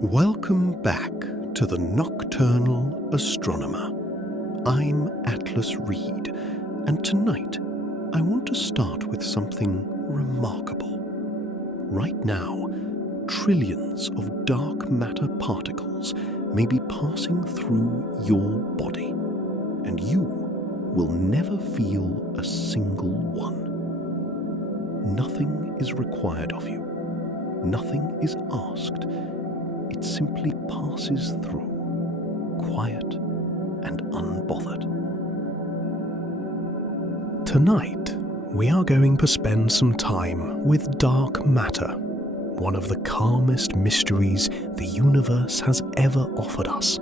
Welcome back to the Nocturnal Astronomer. I'm Atlas Reed, and tonight I want to start with something remarkable. Right now, trillions of dark matter particles may be passing through your body, and you will never feel a single one. Nothing is required of you. Nothing is asked. It simply passes through, quiet and unbothered. Tonight, we are going to spend some time with dark matter, one of the calmest mysteries the universe has ever offered us.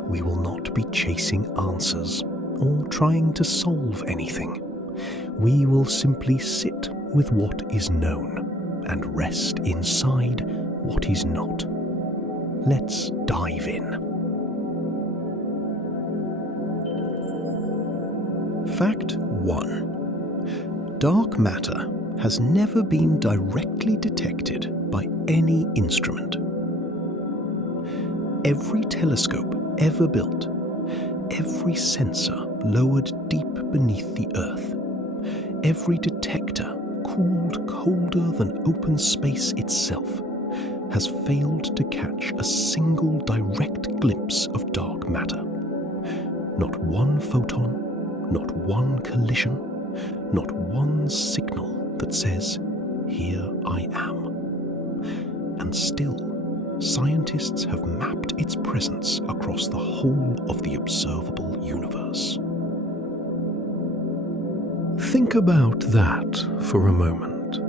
We will not be chasing answers or trying to solve anything. We will simply sit with what is known and rest inside what is not. Let's dive in. Fact 1. Dark matter has never been directly detected by any instrument. Every telescope ever built, every sensor lowered deep beneath the Earth, every detector cooled colder than open space itself, has failed to catch a single direct glimpse of dark matter. Not one photon, not one collision, not one signal that says, "Here I am." And still, scientists have mapped its presence across the whole of the observable universe. Think about that for a moment.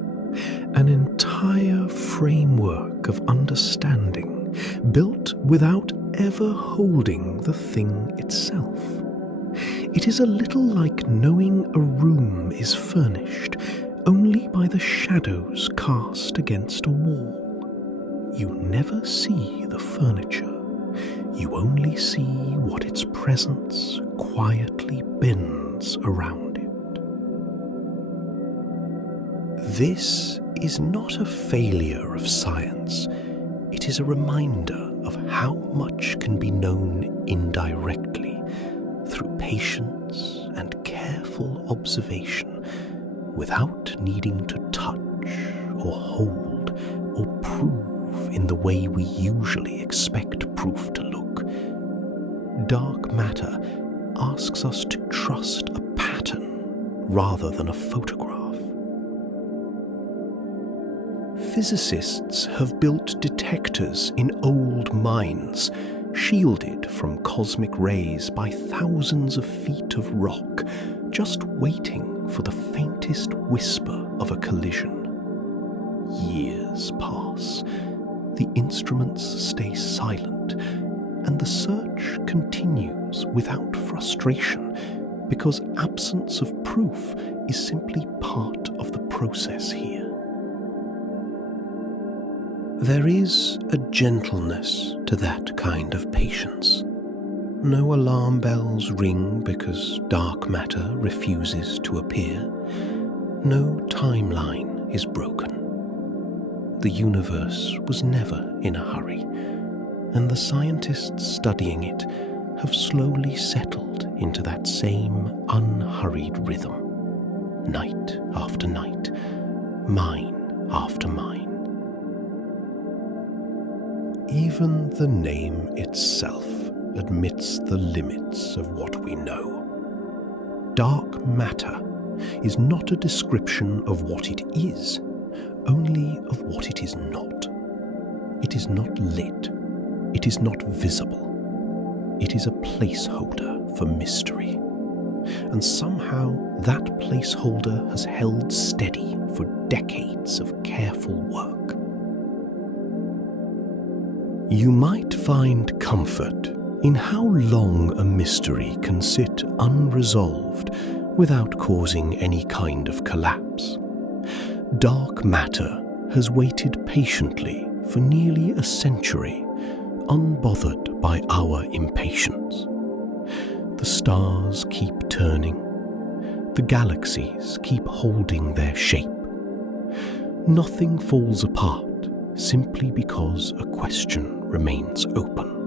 An entire framework of understanding built without ever holding the thing itself. It is a little like knowing a room is furnished only by the shadows cast against a wall. You never see the furniture. You only see what its presence quietly bends around it. This is not a failure of science. It is a reminder of how much can be known indirectly through patience and careful observation without needing to touch or hold or prove in the way we usually expect proof to look. Dark matter asks us to trust a pattern rather than a photograph. Physicists have built detectors in old mines, shielded from cosmic rays by thousands of feet of rock, just waiting for the faintest whisper of a collision. Years pass, the instruments stay silent, and the search continues without frustration, because absence of proof is simply part of the process here. There is a gentleness to that kind of patience. No alarm bells ring because dark matter refuses to appear. No timeline is broken. The universe was never in a hurry, and the scientists studying it have slowly settled into that same unhurried rhythm, night after night, mine after mine. Even the name itself admits the limits of what we know. Dark matter is not a description of what it is, only of what it is not. It is not lit. It is not visible. It is a placeholder for mystery. And somehow that placeholder has held steady for decades of careful work. You might find comfort in how long a mystery can sit unresolved without causing any kind of collapse. Dark matter has waited patiently for nearly a century, unbothered by our impatience. The stars keep turning. The galaxies keep holding their shape. Nothing falls apart simply because a question remains open.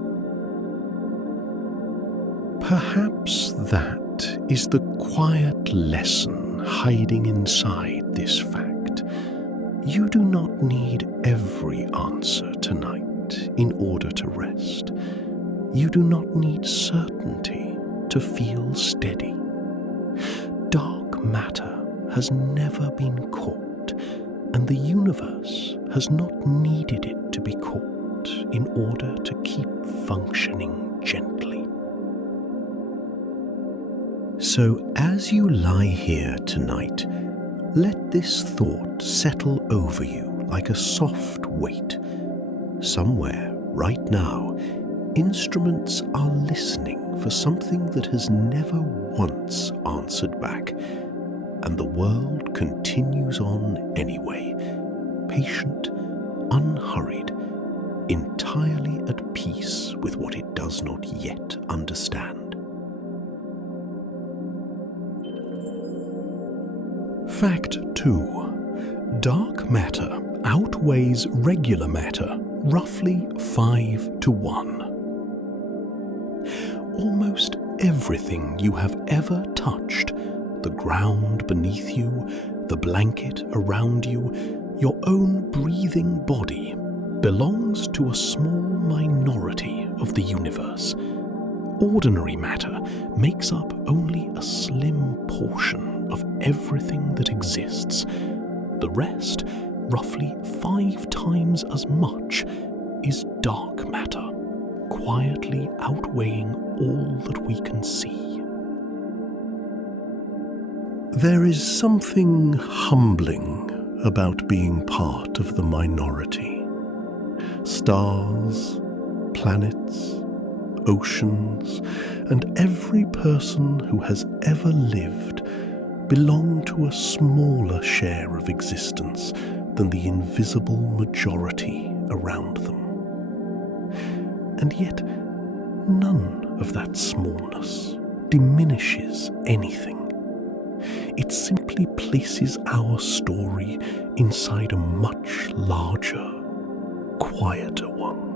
Perhaps that is the quiet lesson hiding inside this fact. You do not need every answer tonight in order to rest. You do not need certainty to feel steady. Dark matter has never been caught, and the universe has not needed it to be caught in order to keep functioning gently. So as you lie here tonight, let this thought settle over you like a soft weight. Somewhere, right now, instruments are listening for something that has never once answered back, and the world continues on anyway, patient, unhurried, entirely at peace with what it does not yet understand. Fact 2. Dark matter outweighs regular matter roughly 5 to 1. Almost everything you have ever touched, the ground beneath you, the blanket around you, your own breathing body, belongs to a small minority of the universe. Ordinary matter makes up only a slim portion of everything that exists. The rest, roughly 5 times as much, is dark matter, quietly outweighing all that we can see. There is something humbling about being part of the minority. Stars, planets, oceans, and every person who has ever lived belong to a smaller share of existence than the invisible majority around them. And yet, none of that smallness diminishes anything. It simply places our story inside a much larger, quieter one.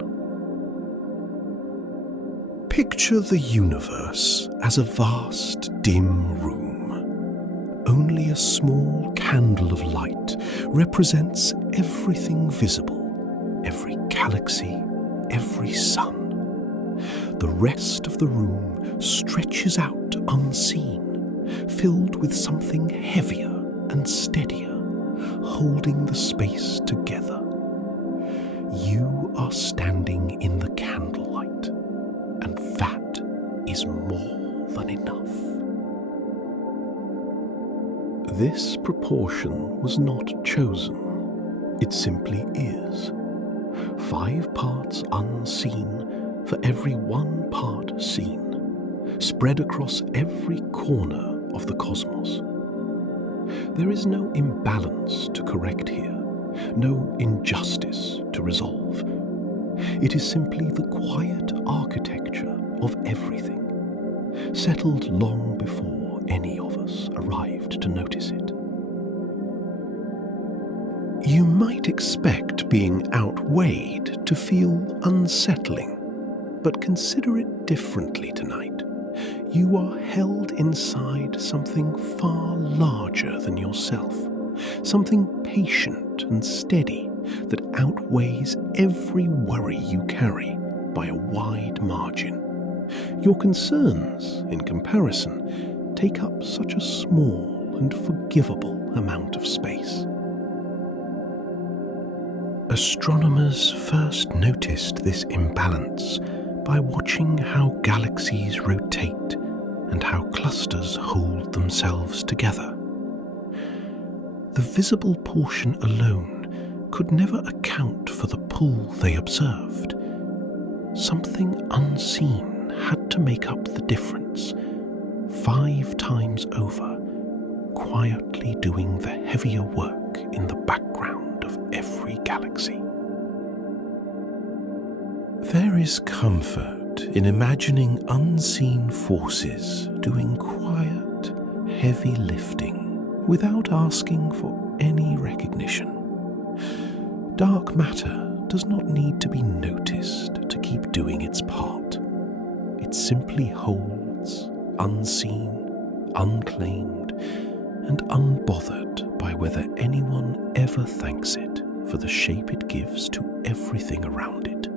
Picture the universe as a vast, dim room. Only a small candle of light represents everything visible, every galaxy, every sun. The rest of the room stretches out unseen, filled with something heavier and steadier, holding the space together. You are standing in the candlelight, and that is more than enough. This proportion was not chosen. It simply is. 5 parts unseen for every 1 part seen, spread across every corner of the cosmos. There is no imbalance to correct here, no injustice to resolve. It is simply the quiet architecture of everything, settled long before any of us arrived to notice it. You might expect being outweighed to feel unsettling, but consider it differently tonight. You are held inside something far larger than yourself, something patient and steady that outweighs every worry you carry by a wide margin. Your concerns, in comparison, take up such a small and forgivable amount of space. Astronomers first noticed this imbalance by watching how galaxies rotate and how clusters hold themselves together. The visible portion alone could never account for the pull they observed. Something unseen had to make up the difference, 5 times over, quietly doing the heavier work in the background of every galaxy. There is comfort in imagining unseen forces doing quiet, heavy lifting without asking for any recognition. Dark matter does not need to be noticed to keep doing its part. It simply holds, unseen, unclaimed, and unbothered by whether anyone ever thanks it for the shape it gives to everything around it.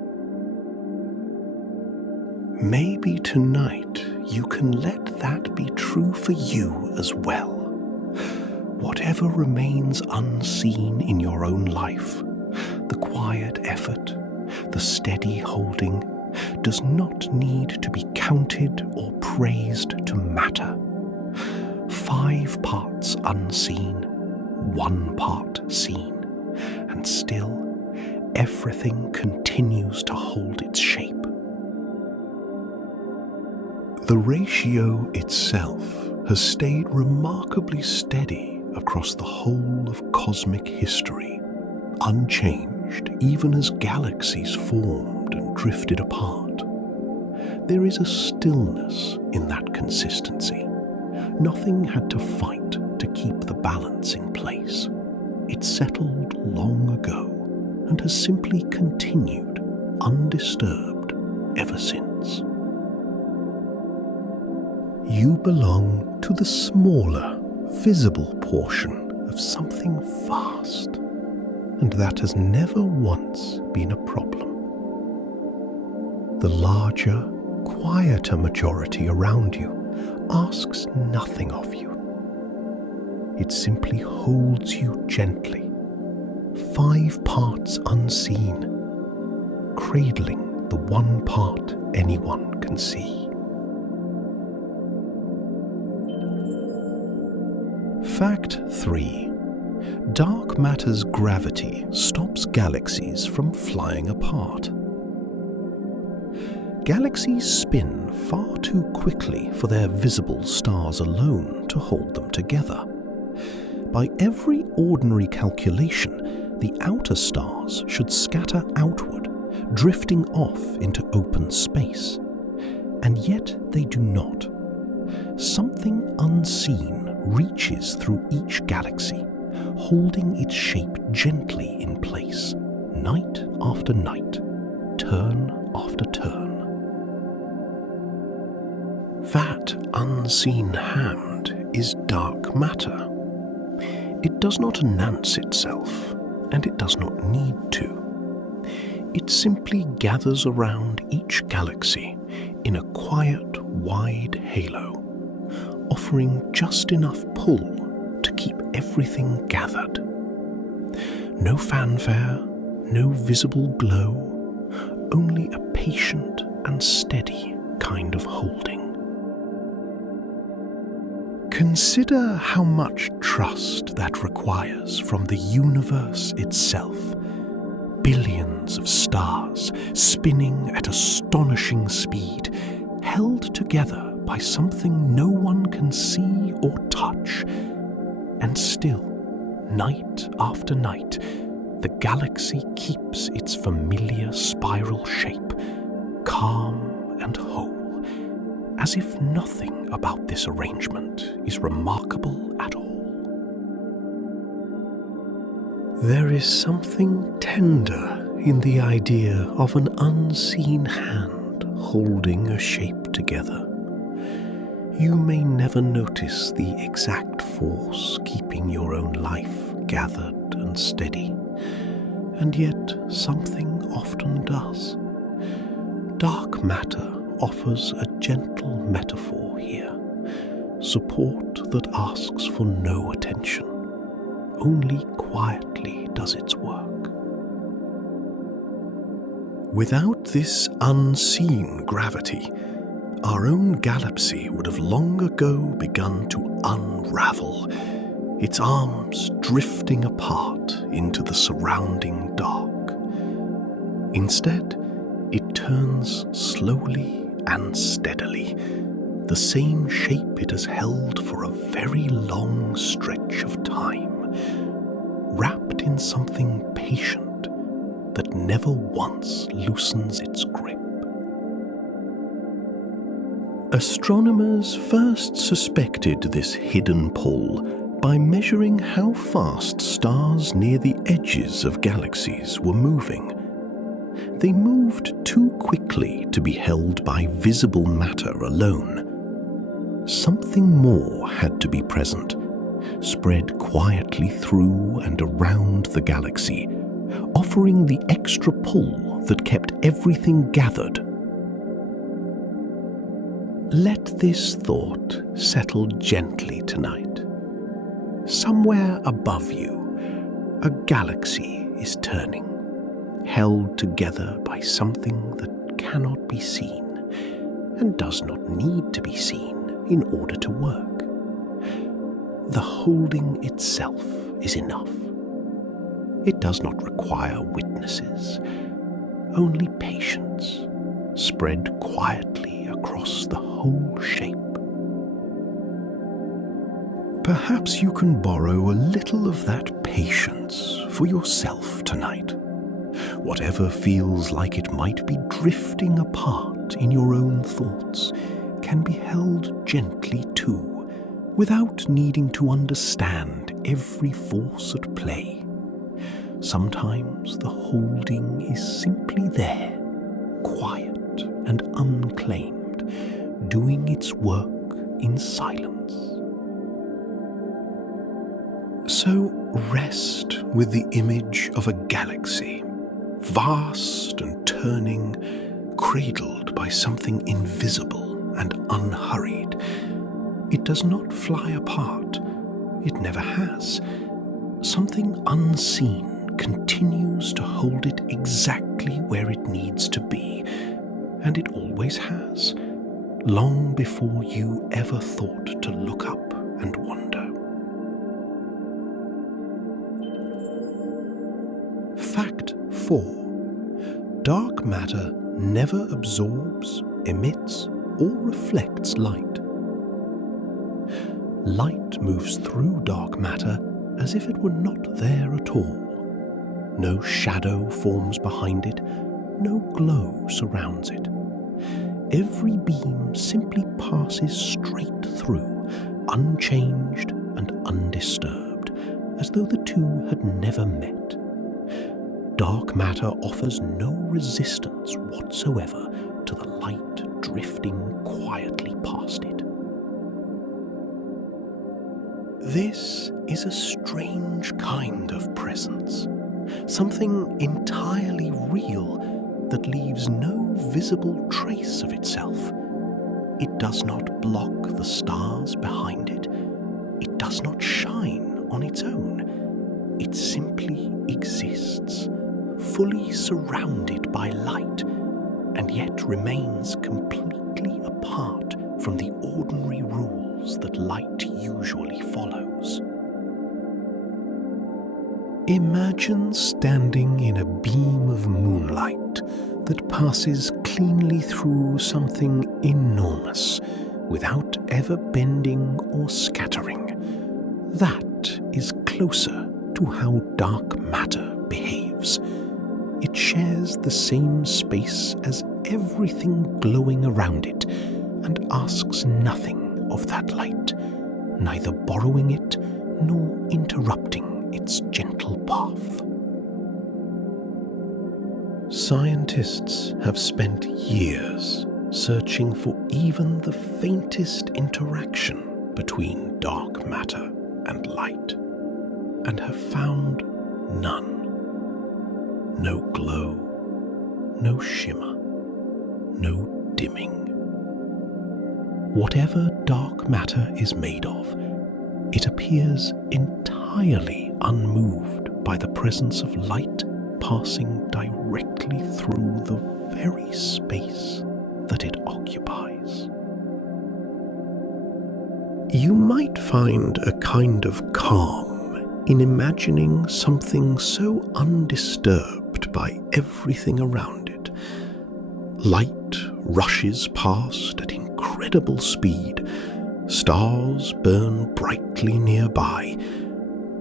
Maybe tonight you can let that be true for you as well. Whatever remains unseen in your own life, the quiet effort, the steady holding, does not need to be counted or praised to matter. 5 parts unseen, 1 part seen, and still everything continues to hold its shape. The ratio itself has stayed remarkably steady across the whole of cosmic history, unchanged even as galaxies formed and drifted apart. There is a stillness in that consistency. Nothing had to fight to keep the balance in place. It settled long ago and has simply continued undisturbed ever since. You belong to the smaller, visible portion of something vast, and that has never once been a problem. The larger, quieter majority around you asks nothing of you. It simply holds you gently, 5 parts unseen, cradling the 1 part anyone can see. Fact 3. Dark matter's gravity stops galaxies from flying apart. Galaxies spin far too quickly for their visible stars alone to hold them together. By every ordinary calculation, the outer stars should scatter outward, drifting off into open space. And yet they do not. Something unseen reaches through each galaxy, holding its shape gently in place, night after night, turn after turn. That unseen hand is dark matter. It does not announce itself, and it does not need to. It simply gathers around each galaxy in a quiet, wide halo, offering just enough pull to keep everything gathered. No fanfare, no visible glow, only a patient and steady kind of holding. Consider how much trust that requires from the universe itself. Billions of stars spinning at astonishing speed, held together by something no one can see or touch. And still, night after night, the galaxy keeps its familiar spiral shape, calm and whole, as if nothing about this arrangement is remarkable at all. There is something tender in the idea of an unseen hand holding a shape together. You may never notice the exact force keeping your own life gathered and steady, and yet something often does. Dark matter offers a gentle metaphor here, support that asks for no attention, only quietly does its work. Without this unseen gravity, our own galaxy would have long ago begun to unravel, its arms drifting apart into the surrounding dark. Instead, it turns slowly and steadily, the same shape it has held for a very long stretch of time, wrapped in something patient that never once loosens its grip. Astronomers first suspected this hidden pull by measuring how fast stars near the edges of galaxies were moving. They moved too quickly to be held by visible matter alone. Something more had to be present, spread quietly through and around the galaxy, offering the extra pull that kept everything gathered. Let this thought settle gently tonight. Somewhere above you, a galaxy is turning, held together by something that cannot be seen and does not need to be seen in order to work. The holding itself is enough. It does not require witnesses, only patience, spread quietly across the whole shape. Perhaps you can borrow a little of that patience for yourself tonight. Whatever feels like it might be drifting apart in your own thoughts can be held gently too, without needing to understand every force at play. Sometimes the holding is simply there, quiet and unclaimed, doing its work in silence. So rest with the image of a galaxy, vast and turning, cradled by something invisible and unhurried. It does not fly apart. It never has. Something unseen continues to hold it exactly where it needs to be, and it always has, long before you ever thought to look up and wonder. Fact 4. Dark matter never absorbs, emits, or reflects light. Light moves through dark matter as if it were not there at all. No shadow forms behind it, no glow surrounds it. Every beam simply passes straight through, unchanged and undisturbed, as though the two had never met. Dark matter offers no resistance whatsoever to the light drifting quietly past it. This is a strange kind of presence, something entirely real that leaves no visible trace of itself. It does not block the stars behind it. It does not shine on its own. It simply exists, fully surrounded by light, and yet remains completely apart from the ordinary rules that light usually follows. Imagine standing in a beam of moonlight that passes cleanly through something enormous without ever bending or scattering. That is closer to how dark matter behaves. It shares the same space as everything glowing around it and asks nothing of that light, neither borrowing it nor interrupting its gentle path. Scientists have spent years searching for even the faintest interaction between dark matter and light, and have found none. No glow, no shimmer, no dimming. Whatever dark matter is made of, it appears entirely unmoved by the presence of light passing directly through the very space that it occupies. You might find a kind of calm in imagining something so undisturbed by everything around it. Light rushes past at incredible speed, stars burn brightly nearby,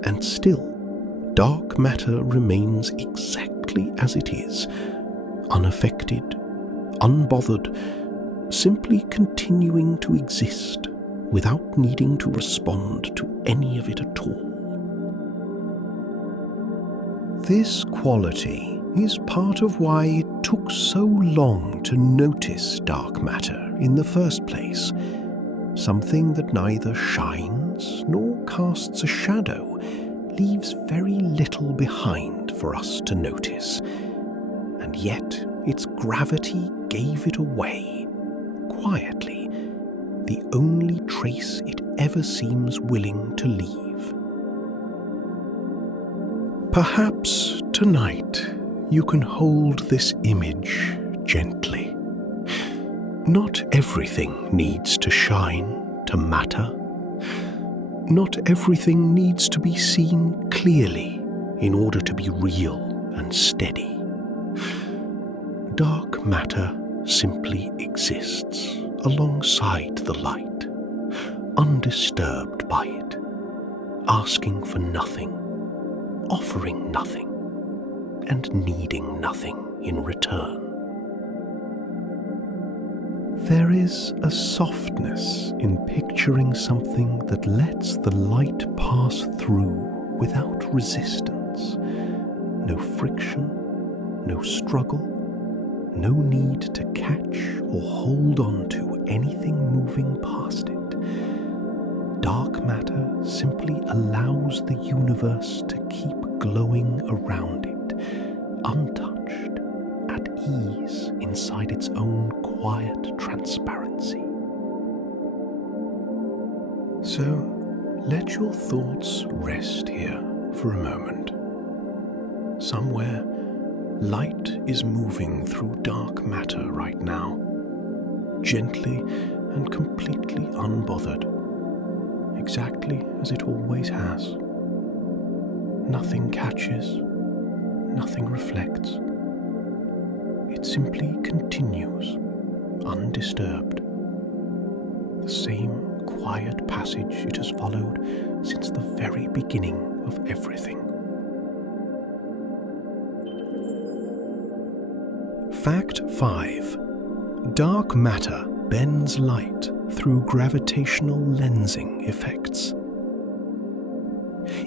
and still dark matter remains exactly as it is, unaffected, unbothered, simply continuing to exist without needing to respond to any of it at all. This quality is part of why it took so long to notice dark matter in the first place. Something that neither shines nor casts a shadow leaves very little behind for us to notice, and yet its gravity gave it away, quietly, the only trace it ever seems willing to leave. Perhaps tonight you can hold this image gently. Not everything needs to shine to matter. Not everything needs to be seen clearly in order to be real and steady. Dark matter simply exists alongside the light, undisturbed by it, asking for nothing, offering nothing, and needing nothing in return. There is a softness in picturing something that lets the light pass through without resistance. No friction, no struggle, no need to catch or hold on to anything moving past it. Dark matter simply allows the universe to keep glowing around it, untouched, at ease inside its own quiet transparency. So, let your thoughts rest here for a moment. Somewhere, light is moving through dark matter right now, gently and completely unbothered, exactly as it always has. Nothing catches, nothing reflects. It simply continues, undisturbed. The same quiet passage it has followed since the very beginning of everything. Fact 5. Dark matter bends light through gravitational lensing effects.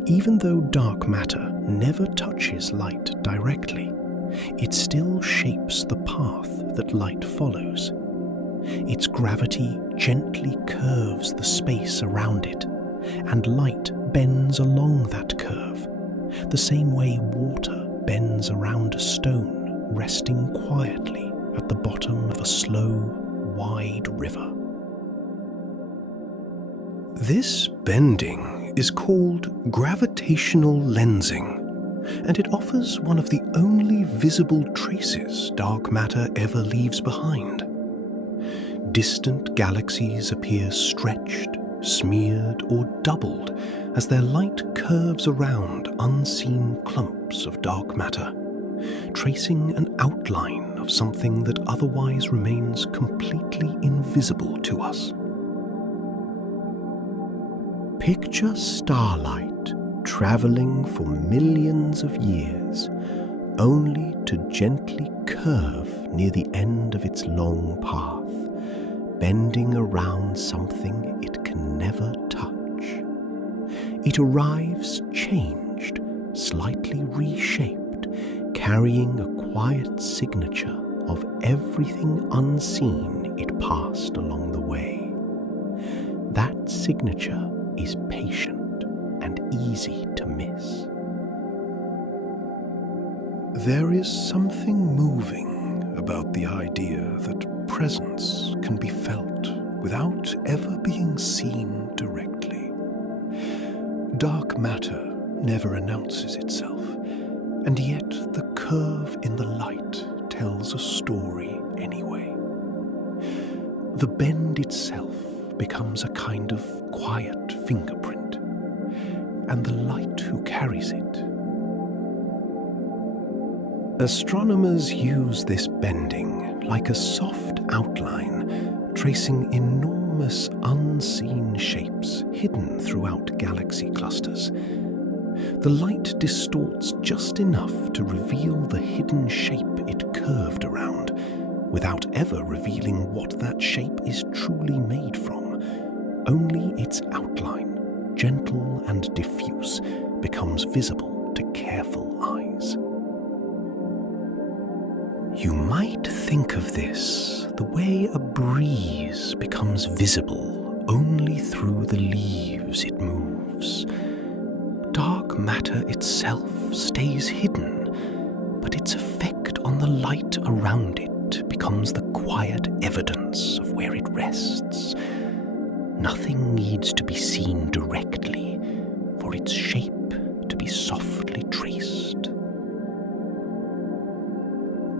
Even though dark matter never touches light directly, it still shapes the path that light follows. Its gravity gently curves the space around it, and light bends along that curve, the same way water bends around a stone resting quietly at the bottom of a slow, wide river. This bending is called gravitational lensing, and it offers one of the only visible traces dark matter ever leaves behind. Distant galaxies appear stretched, smeared, or doubled as their light curves around unseen clumps of dark matter, tracing an outline of something that otherwise remains completely invisible to us. Picture starlight traveling for millions of years, only to gently curve near the end of its long path, bending around something it can never touch. It arrives changed, slightly reshaped, carrying a quiet signature of everything unseen it passed along the way. That signature is patient and easy to miss. There is something moving about the idea that presence can be felt without ever being seen directly. Dark matter never announces itself, and yet the curve in the light tells a story anyway. The bend itself becomes a kind of quiet fingerprint, and the light who carries it. Astronomers use this bending like a soft outline, tracing enormous unseen shapes hidden throughout galaxy clusters. The light distorts just enough to reveal the hidden shape it curved around, without ever revealing what that shape is truly made from, Only its outline, gentle and diffuse, becomes visible to careful eyes. You might think of this the way a breeze becomes visible only through the leaves it moves. Dark matter itself stays hidden, but its effect on the light around it becomes the quiet evidence of where it rests. Nothing needs to be seen directly for its shape to be softly traced.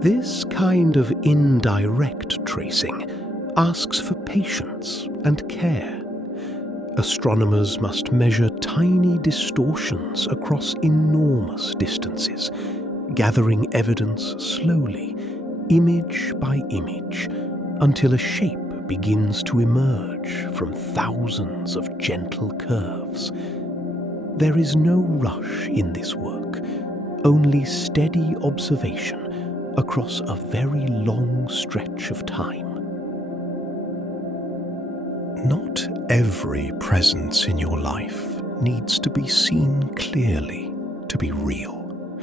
This kind of indirect tracing asks for patience and care. Astronomers must measure tiny distortions across enormous distances, gathering evidence slowly, image by image, until a shape begins to emerge from thousands of gentle curves. There is no rush in this work, only steady observation across a very long stretch of time. Not every presence in your life needs to be seen clearly to be real.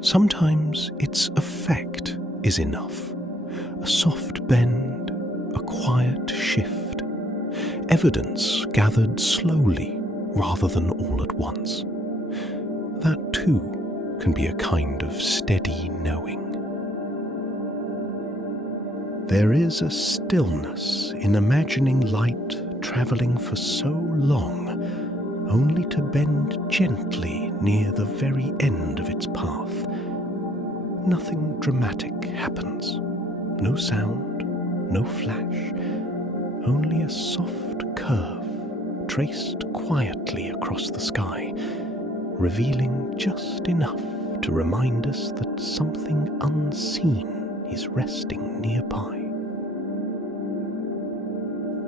Sometimes its effect is enough. A soft bend, a quiet shift, evidence gathered slowly rather than all at once. That too can be a kind of steady knowing. There is a stillness in imagining light travelling for so long, only to bend gently near the very end of its path. Nothing dramatic happens. No sound, no flash, only a soft curve traced quietly across the sky, revealing just enough to remind us that something unseen is resting nearby.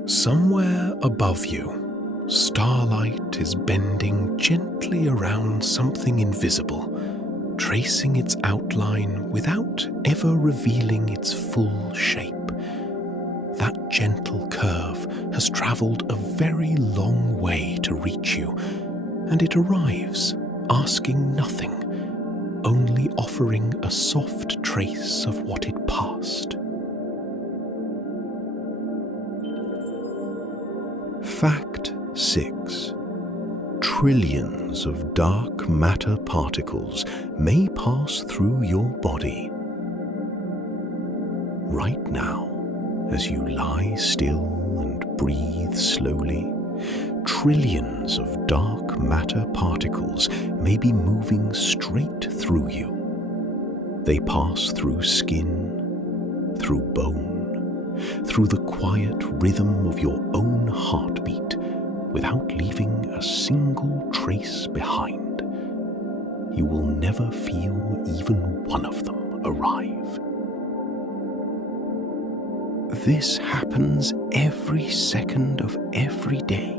Somewhere above you, starlight is bending gently around something invisible, tracing its outline without ever revealing its full shape. That gentle curve has travelled a very long way to reach you, and it arrives asking nothing, only offering a soft trace of what it passed. Fact 6. Trillions of dark matter particles may pass through your body. Right now, as you lie still and breathe slowly, trillions of dark matter particles may be moving straight through you. They pass through skin, through bone, through the quiet rhythm of your own heartbeat, without leaving a single trace behind. You will never feel even one of them arrive. This happens every second of every day,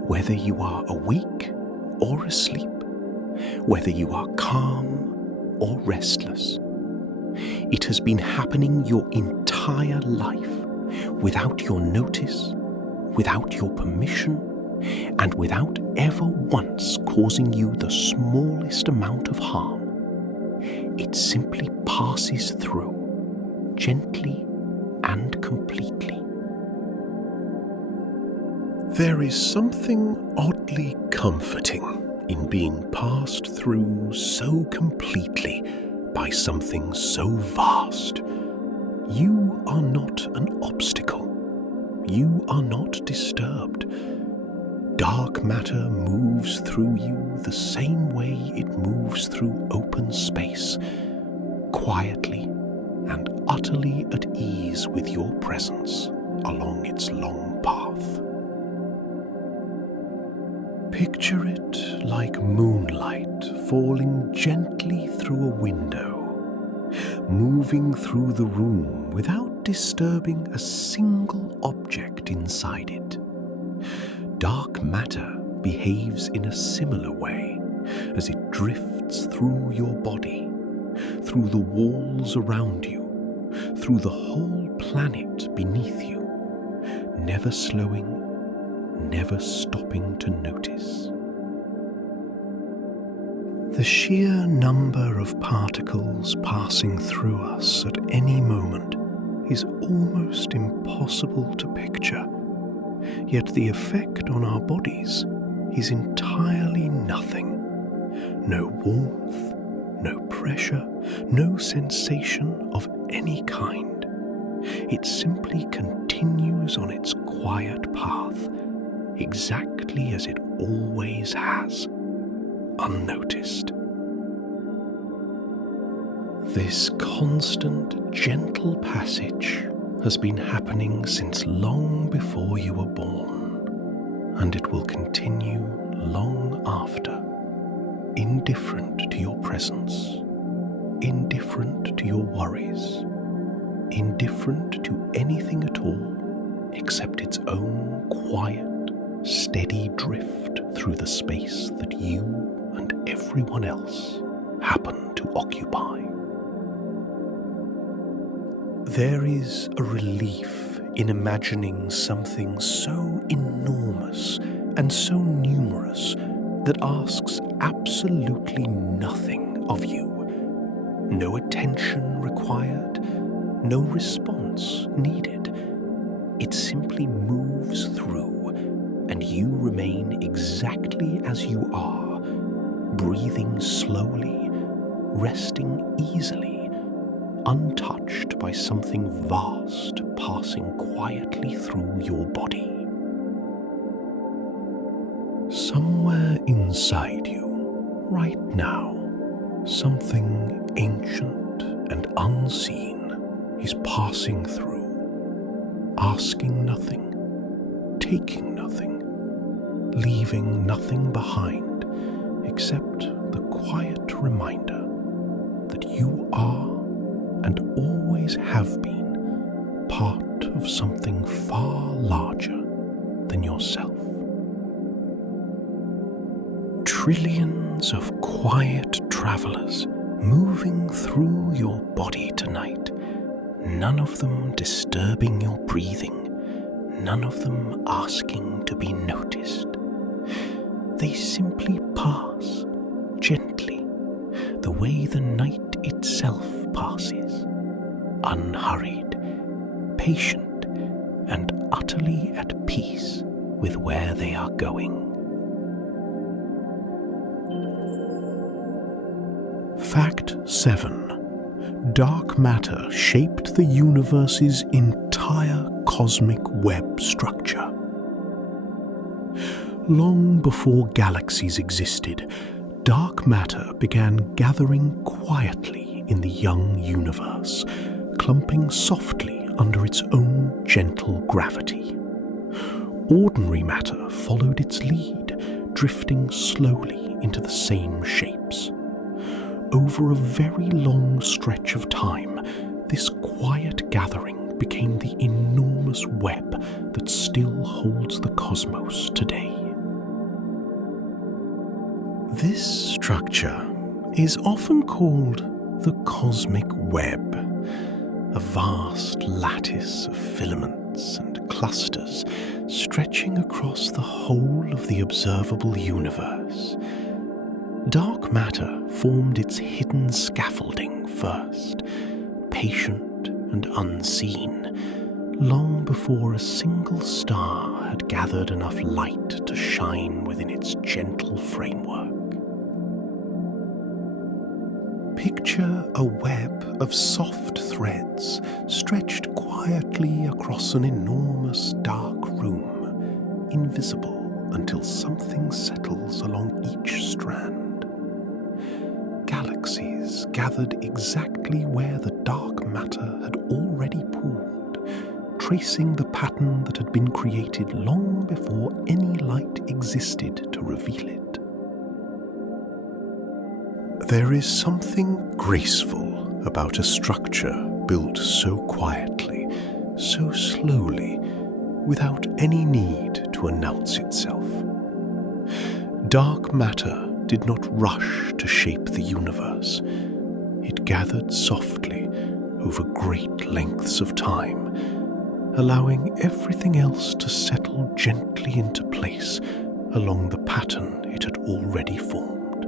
whether you are awake or asleep, whether you are calm or restless. It has been happening your entire life, without your notice, without your permission, and without ever once causing you the smallest amount of harm. It simply passes through, gently and completely. There is something oddly comforting in being passed through so completely by something so vast. You are not an obstacle. You are not disturbed. Dark matter moves through you the same way it moves through open space, quietly and utterly at ease with your presence along its long path. Picture it like moonlight falling gently through a window, moving through the room without disturbing a single object inside it. Dark matter behaves in a similar way as it drifts through your body, through the walls around you, through the whole planet beneath you, never slowing, never stopping to notice. The sheer number of particles passing through us at any moment is almost impossible to picture, yet the effect on our bodies is entirely nothing. No warmth, no pressure, no sensation of any kind. It simply continues on its quiet path, exactly as it always has, unnoticed. This constant, gentle passage has been happening since long before you were born, and it will continue long after, indifferent to your presence, indifferent to your worries, indifferent to anything at all except its own quiet, steady drift through the space that you and everyone else happen to occupy. There is a relief in imagining something so enormous and so numerous that asks absolutely nothing of you. No attention required, no response needed. It simply moves through, and you remain exactly as you are, breathing slowly, resting easily, untouched by something vast passing quietly through your body. Somewhere inside you, right now, something ancient and unseen is passing through, asking nothing, taking nothing, leaving nothing behind except the quiet reminder that you are and always have been part of something far larger than yourself. Trillions of quiet travelers moving through your body tonight, none of them disturbing your breathing, none of them asking to be noticed. They simply pass, gently, the way the night itself passes, unhurried, patient, and utterly at peace with where they are going. Fact 7. Dark matter shaped the universe's entire cosmic web structure. Long before galaxies existed, dark matter began gathering quietly in the young universe, clumping softly under its own gentle gravity. Ordinary matter followed its lead, drifting slowly into the same shapes. Over a very long stretch of time, this quiet gathering became the enormous web that still holds the cosmos today. This structure is often called the cosmic web, a vast lattice of filaments and clusters stretching across the whole of the observable universe. Dark matter formed its hidden scaffolding first, patient and unseen, long before a single star had gathered enough light to shine within its gentle framework. Picture a web of soft threads stretched quietly across an enormous dark room, invisible until something settles along each strand. Galaxies gathered exactly where the dark matter had already pooled, tracing the pattern that had been created long before any light existed to reveal it. There is something graceful about a structure built so quietly, so slowly, without any need to announce itself. Dark matter did not rush to shape the universe. It gathered softly over great lengths of time, allowing everything else to settle gently into place along the pattern it had already formed.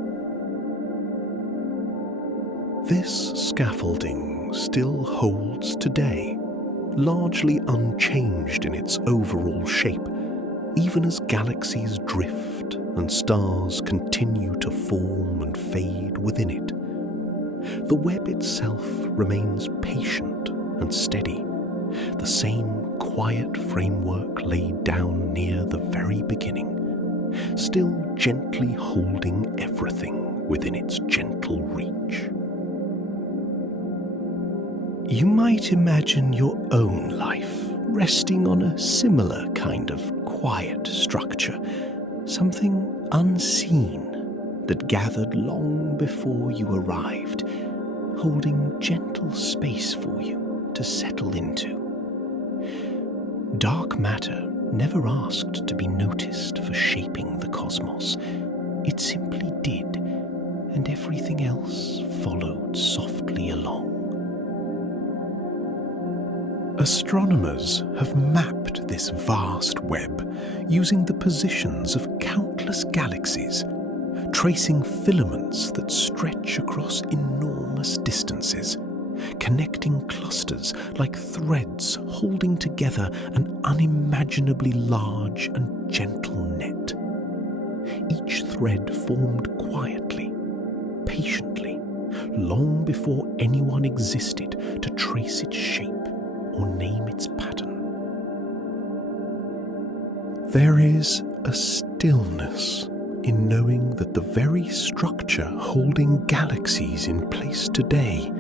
This scaffolding still holds today, largely unchanged in its overall shape, even as galaxies drift and stars continue to form and fade within it. The web itself remains patient and steady, the same quiet framework laid down near the very beginning, still gently holding everything within its gentle reach. You might imagine your own life resting on a similar kind of quiet structure, something unseen that gathered long before you arrived, holding gentle space for you to settle into. Dark matter never asked to be noticed for shaping the cosmos. It simply did, and everything else followed softly along. Astronomers have mapped this vast web using the positions of countless galaxies, tracing filaments that stretch across enormous distances, connecting clusters like threads holding together an unimaginably large and gentle net. Each thread formed quietly, patiently, long before anyone existed to trace its shape or name its pattern. There is a stillness in knowing that the very structure holding galaxies in place today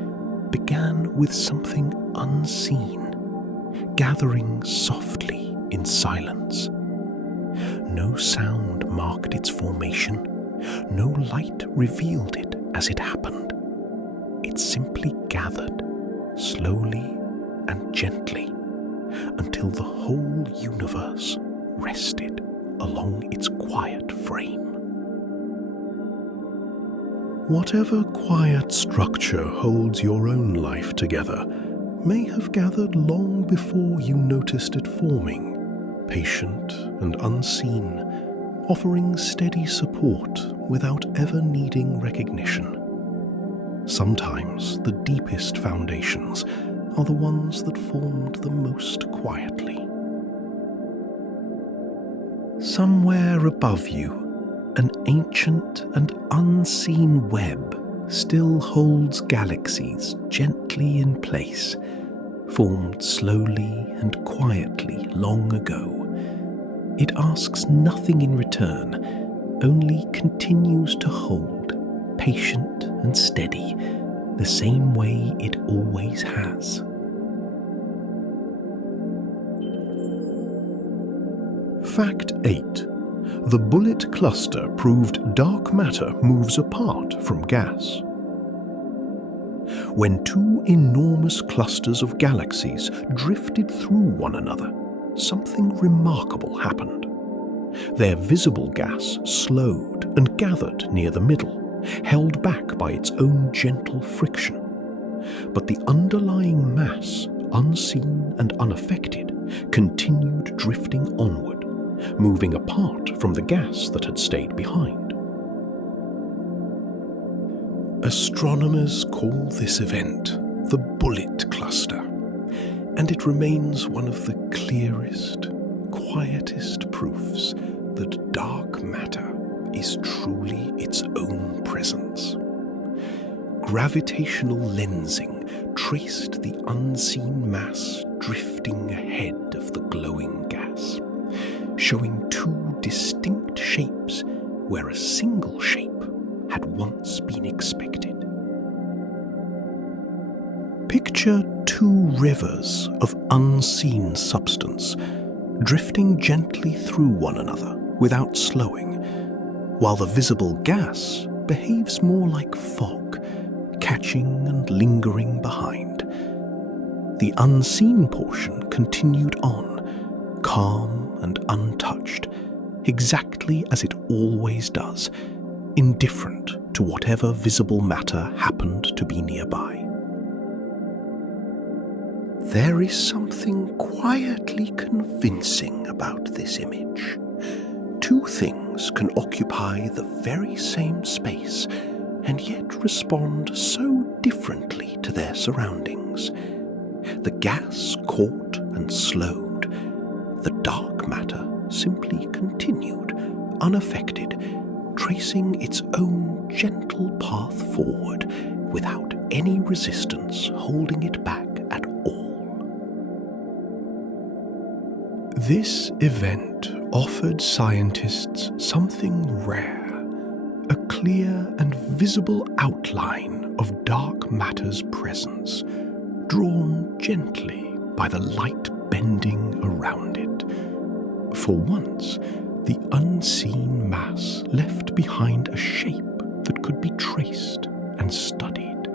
began with something unseen, gathering softly in silence. No sound marked its formation, no light revealed it as it happened. It simply gathered, slowly and gently, until the whole universe rested along its quiet frame. Whatever quiet structure holds your own life together may have gathered long before you noticed it forming, patient and unseen, offering steady support without ever needing recognition. Sometimes the deepest foundations are the ones that formed the most quietly. Somewhere above you, an ancient and unseen web still holds galaxies gently in place, formed slowly and quietly long ago. It asks nothing in return, only continues to hold, patient and steady, the same way it always has. Fact 8. The bullet cluster proved dark matter moves apart from gas. When two enormous clusters of galaxies drifted through one another, something remarkable happened. Their visible gas slowed and gathered near the middle, held back by its own gentle friction. But the underlying mass, unseen and unaffected, continued drifting onward, moving apart from the gas that had stayed behind. Astronomers call this event the bullet cluster, and it remains one of the clearest, quietest proofs that dark matter is truly its own presence. Gravitational lensing traced the unseen mass drifting ahead of the glowing gas, showing two distinct shapes where a single shape had once been expected. Picture two rivers of unseen substance drifting gently through one another without slowing, while the visible gas behaves more like fog, catching and lingering behind. The unseen portion continued on, calm and untouched, exactly as it always does, indifferent to whatever visible matter happened to be nearby. There is something quietly convincing about this image. Two things can occupy the very same space and yet respond so differently to their surroundings. The gas caught and slowed. The dark matter simply continued, unaffected, tracing its own gentle path forward without any resistance holding it back at all. This event offered scientists something rare, a clear and visible outline of dark matter's presence, drawn gently by the light bending around it. For once, the unseen mass left behind a shape that could be traced and studied,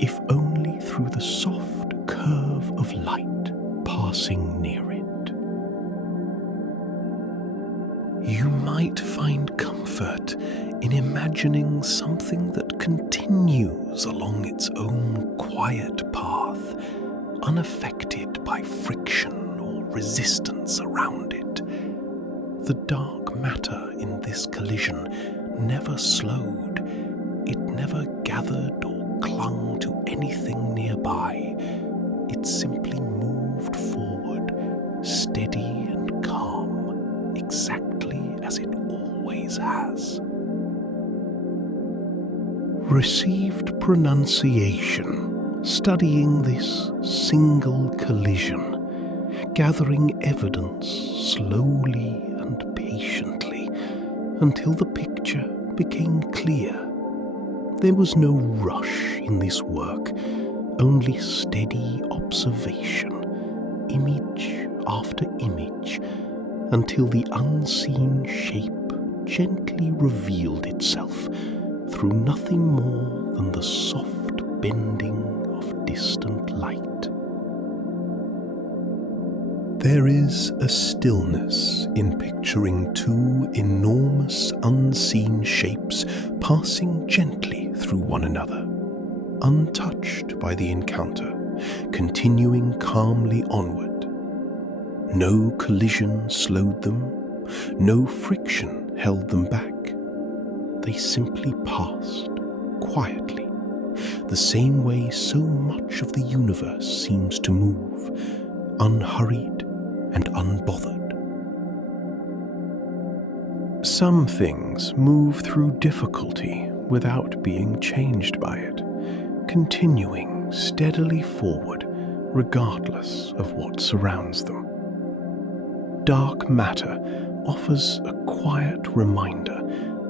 if only through the soft curve of light passing near it. You might find comfort in imagining something that continues along its own quiet path, unaffected by friction or resistance around it. The dark matter in this collision never slowed. It never gathered or clung to anything nearby. It simply moved forward, steady and calm, exactly as it always has. Received pronunciation, studying this single collision, gathering evidence slowly and patiently until the picture became clear. There was no rush in this work, only steady observation, image after image, until the unseen shape gently revealed itself through nothing more than the soft bending of distant light. There is a stillness in picturing two enormous unseen shapes passing gently through one another, untouched by the encounter, continuing calmly onward. No collision slowed them, no friction held them back. They simply passed, quietly, the same way so much of the universe seems to move, unhurried and unbothered. Some things move through difficulty without being changed by it, continuing steadily forward regardless of what surrounds them. Dark matter offers a quiet reminder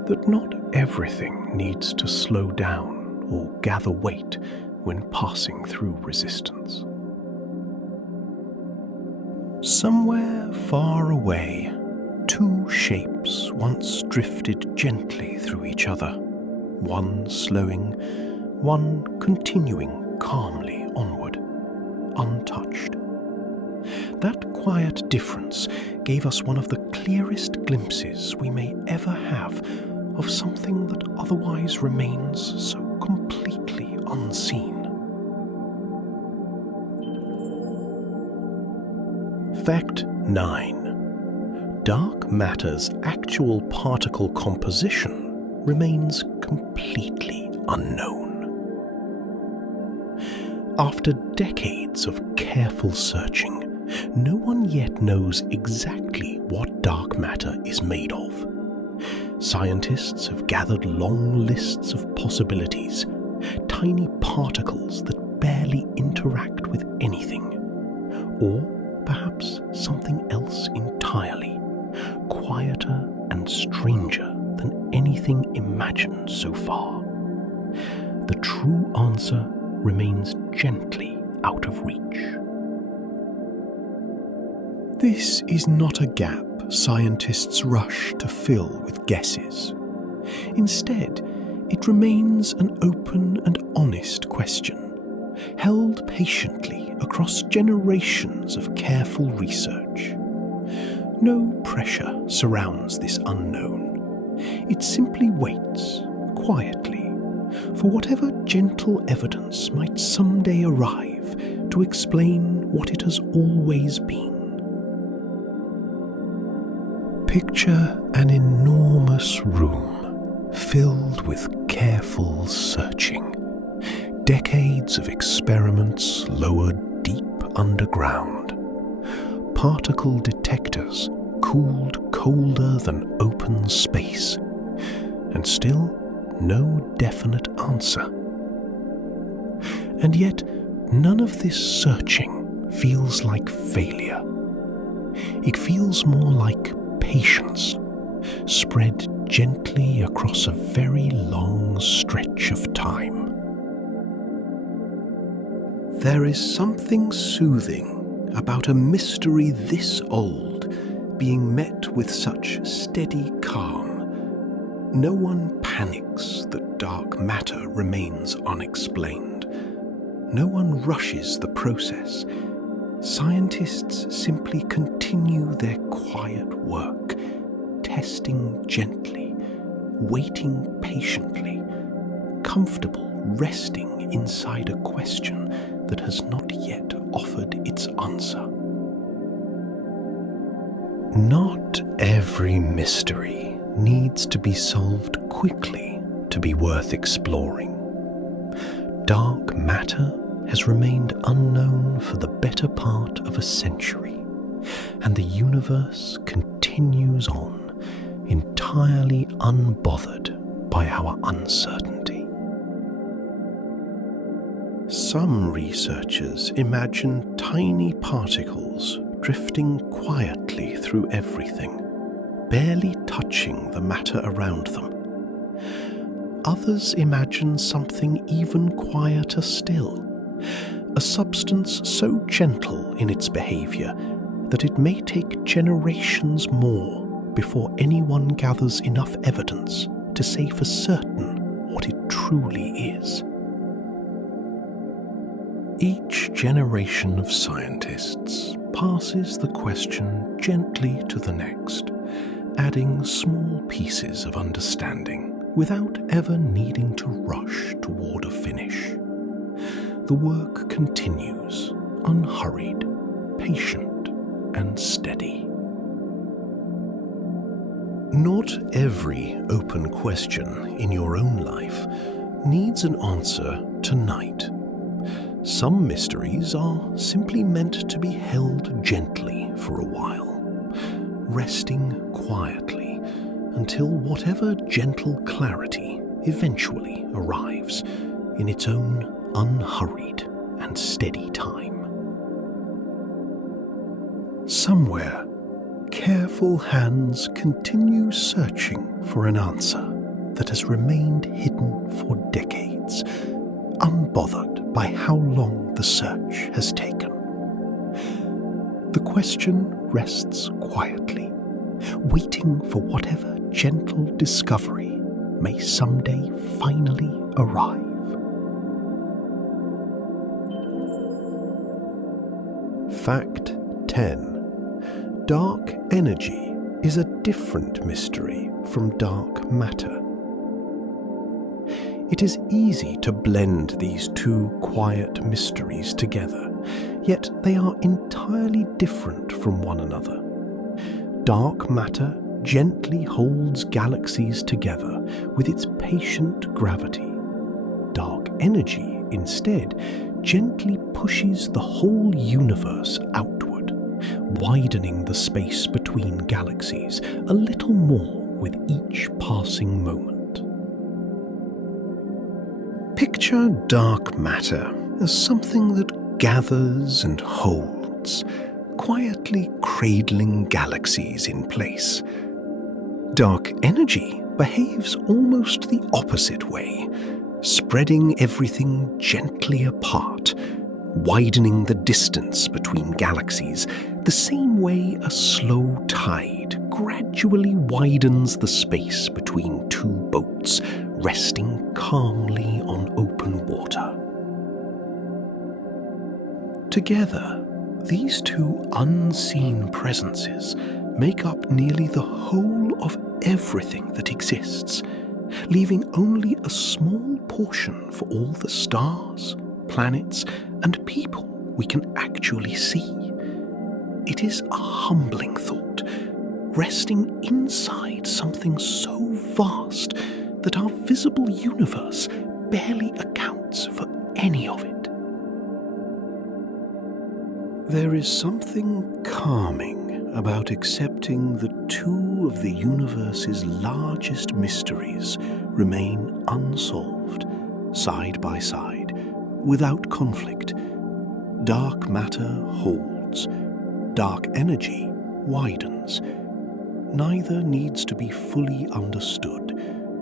that not everything needs to slow down or gather weight when passing through resistance. Somewhere far away, two shapes once drifted gently through each other, one slowing, one continuing calmly onward, untouched. That quiet difference gave us one of the clearest glimpses we may ever have of something that otherwise remains so completely unseen. Fact 9. Dark matter's actual particle composition remains completely unknown. After decades of careful searching, no one yet knows exactly what dark matter is made of. Scientists have gathered long lists of possibilities, tiny particles that barely interact with anything, or perhaps something else entirely, quieter and stranger than anything imagined so far. The true answer remains gently out of reach. This is not a gap scientists rush to fill with guesses. Instead, it remains an open and honest question, held patiently across generations of careful research. No pressure surrounds this unknown. It simply waits, quietly, for whatever gentle evidence might someday arrive to to explain what it has always been. Picture an enormous room filled with careful searching, decades of experiments lowered deep underground, particle detectors cooled colder than open space, and still no definite answer. And yet, none of this searching feels like failure. It feels more like patience, spread gently across a very long stretch of time. There is something soothing about a mystery this old being met with such steady calm. No one panics that dark matter remains unexplained. No one rushes the process. Scientists simply continue their quiet work, testing gently, waiting patiently, comfortable resting inside a question that has not yet offered its answer. Not every mystery needs to be solved quickly to be worth exploring. Dark matter has remained unknown for the better part of a century, and the universe continues on, entirely unbothered by our uncertainty. Some researchers imagine tiny particles drifting quietly through everything, barely touching the matter around them. Others imagine something even quieter still, a substance so gentle in its behavior that it may take generations more before anyone gathers enough evidence to say for certain what it truly is. Each generation of scientists passes the question gently to the next, adding small pieces of understanding without ever needing to rush toward a finish. The work continues, unhurried, patient, and steady. Not every open question in your own life needs an answer tonight. Some mysteries are simply meant to be held gently for a while, resting quietly until whatever gentle clarity eventually arrives in its own unhurried and steady time. Somewhere, careful hands continue searching for an answer that has remained hidden for decades, unbothered by how long the search has taken. The question rests quietly, waiting for whatever gentle discovery may someday finally arrive. Fact 10. Dark energy is a different mystery from dark matter. It is easy to blend these two quiet mysteries together, yet they are entirely different from one another. Dark matter gently holds galaxies together with its patient gravity. Dark energy, instead, gently pushes the whole universe outward, widening the space between galaxies a little more with each passing moment. Picture dark matter as something that gathers and holds, quietly cradling galaxies in place. Dark energy behaves almost the opposite way, spreading everything gently apart, widening the distance between galaxies, the same way a slow tide gradually widens the space between two boats resting calmly on open water. Together, these two unseen presences make up nearly the whole of everything that exists, leaving only a small portion for all the stars, planets, and people we can actually see. It is a humbling thought, resting inside something so vast that our visible universe barely accounts for any of it. There is something calming about accepting that two of the universe's largest mysteries remain unsolved, side by side, without conflict. Dark matter holds. Dark energy widens. Neither needs to be fully understood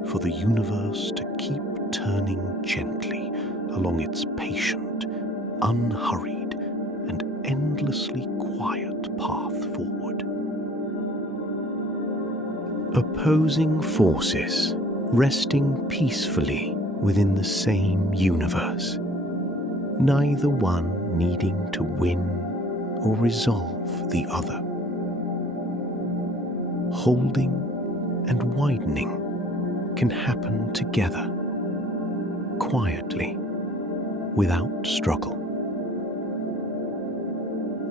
for the universe to keep turning gently along its patient, unhurried, and endlessly quiet path forward. Opposing forces resting peacefully within the same universe, neither one needing to win or resolve the other. Holding and widening can happen together, quietly, without struggle.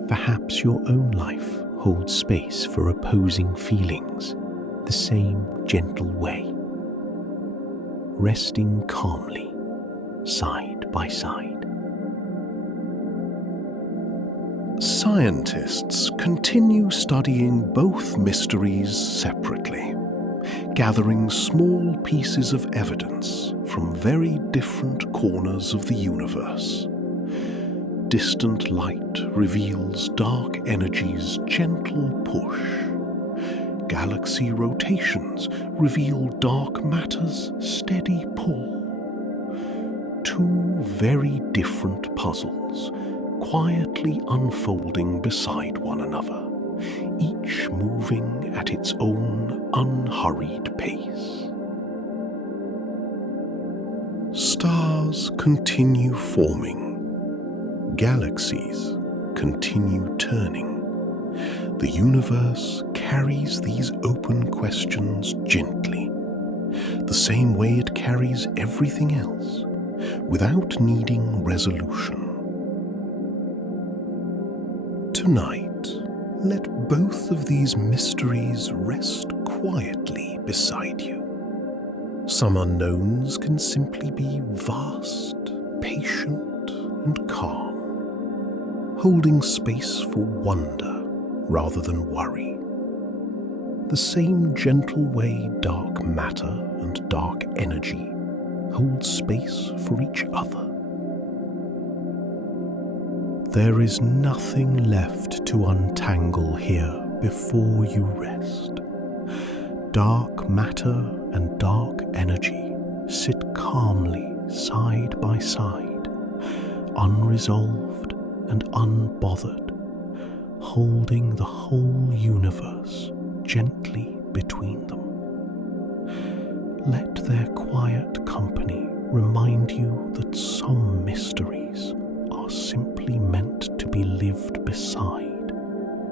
Perhaps your own life holds space for opposing feelings the same gentle way, resting calmly, side by side. Scientists continue studying both mysteries separately, gathering small pieces of evidence from very different corners of the universe. Distant light reveals dark energy's gentle push. Galaxy rotations reveal dark matter's steady pull. Two very different puzzles, quietly unfolding beside one another, each moving at its own unhurried pace. Stars continue forming. Galaxies continue turning. The universe carries these open questions gently, the same way it carries everything else, without needing resolution. Tonight, let both of these mysteries rest quietly beside you. Some unknowns can simply be vast, patient, and calm, holding space for wonder rather than worry. The same gentle way dark matter and dark energy hold space for each other. There is nothing left to untangle here before you rest. Dark matter and dark energy sit calmly side by side, unresolved and unbothered, holding the whole universe gently between them. Let their quiet company remind you that some mysteries are simply meant to be lived beside,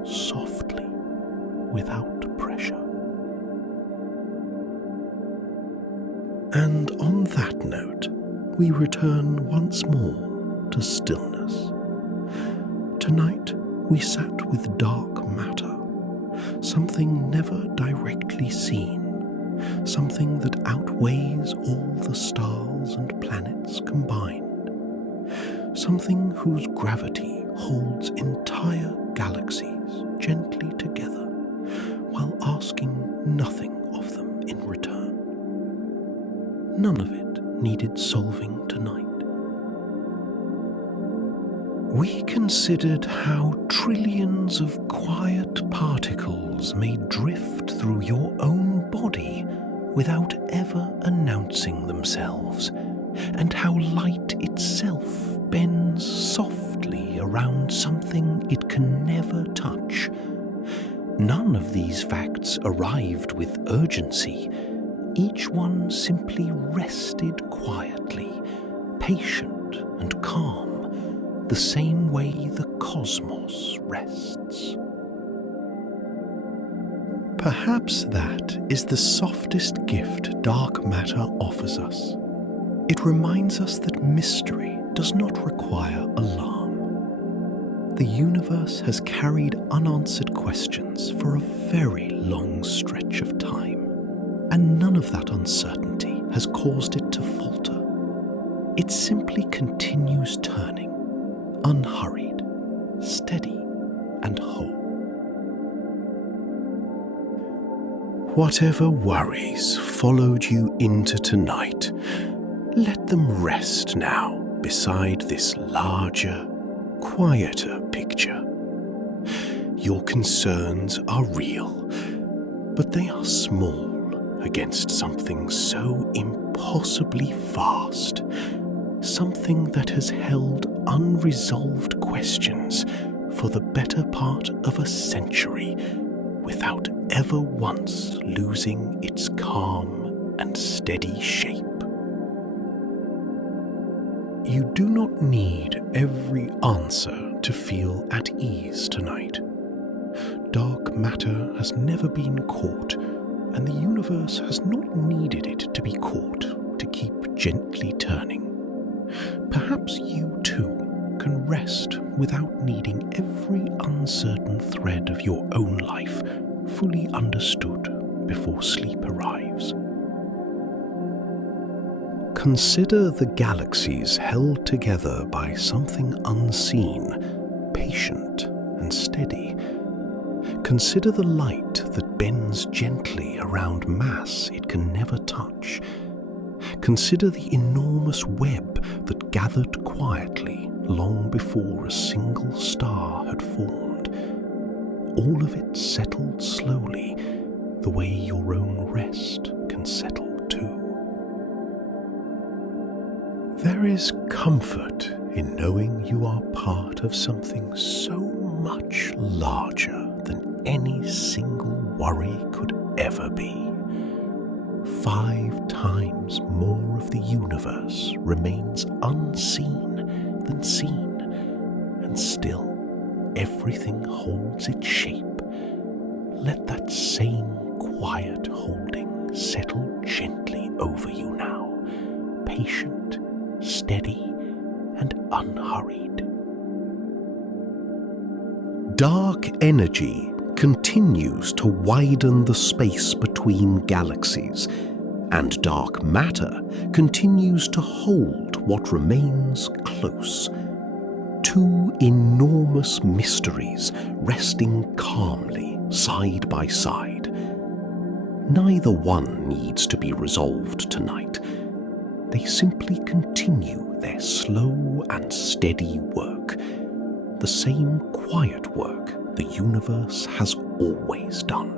softly, without pressure. And on that note, we return once more to stillness. Tonight, we sat with dark matter, something never directly seen, something that outweighs all the stars and planets combined, something whose gravity holds entire galaxies gently together, while asking nothing of them in return. None of it needed solving tonight. We considered how trillions of quiet particles may drift through your own body without ever announcing themselves, and how light itself bends softly around something it can never touch. None of these facts arrived with urgency. Each one simply rested quietly, patient and calm, the same way the cosmos rests. Perhaps that is the softest gift dark matter offers us. It reminds us that mystery does not require alarm. The universe has carried unanswered questions for a very long stretch of time, and none of that uncertainty has caused it to falter. It simply continues turning, unhurried, steady, and whole. Whatever worries followed you into tonight, let them rest now beside this larger, quieter picture. Your concerns are real, but they are small against something so impossibly vast, something that has held unresolved questions for the better part of a century without ever once losing its calm and steady shape. You do not need every answer to feel at ease tonight. Dark matter has never been caught, and the universe has not needed it to be caught to keep gently turning. Perhaps you too can rest without needing every uncertain thread of your own life fully understood before sleep arrives. Consider the galaxies held together by something unseen, patient and steady. Consider the light that bends gently around mass it can never touch. Consider the enormous web that gathered quietly long before a single star had formed. All of it settled slowly, the way your own rest can settle too. There is comfort in knowing you are part of something so much larger than any single worry could ever be. 5 times more of the universe remains unseen than seen, and still everything holds its shape. Let that same quiet holding settle gently over you now, patient, steady, and unhurried. Dark energy continues to widen the space between galaxies, and dark matter continues to hold what remains close. 2 enormous mysteries resting calmly side by side. Neither one needs to be resolved tonight. They simply continue their slow and steady work, the same quiet work the universe has always done.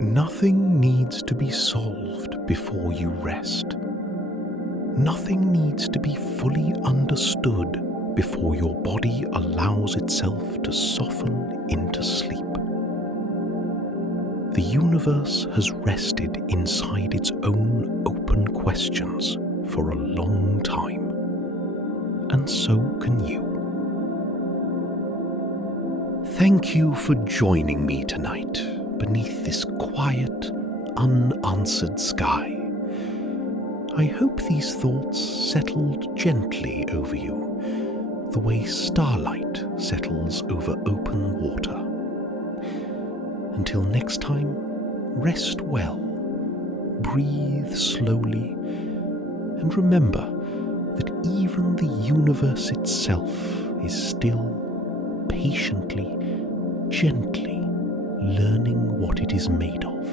Nothing needs to be solved before you rest. Nothing needs to be fully understood before your body allows itself to soften into sleep. The universe has rested inside its own open questions for a long time, and so can you. Thank you for joining me tonight beneath this quiet, unanswered sky. I hope these thoughts settled gently over you, the way starlight settles over open water. Until next time, rest well, breathe slowly, and remember that even the universe itself is still patiently, gently learning what it is made of.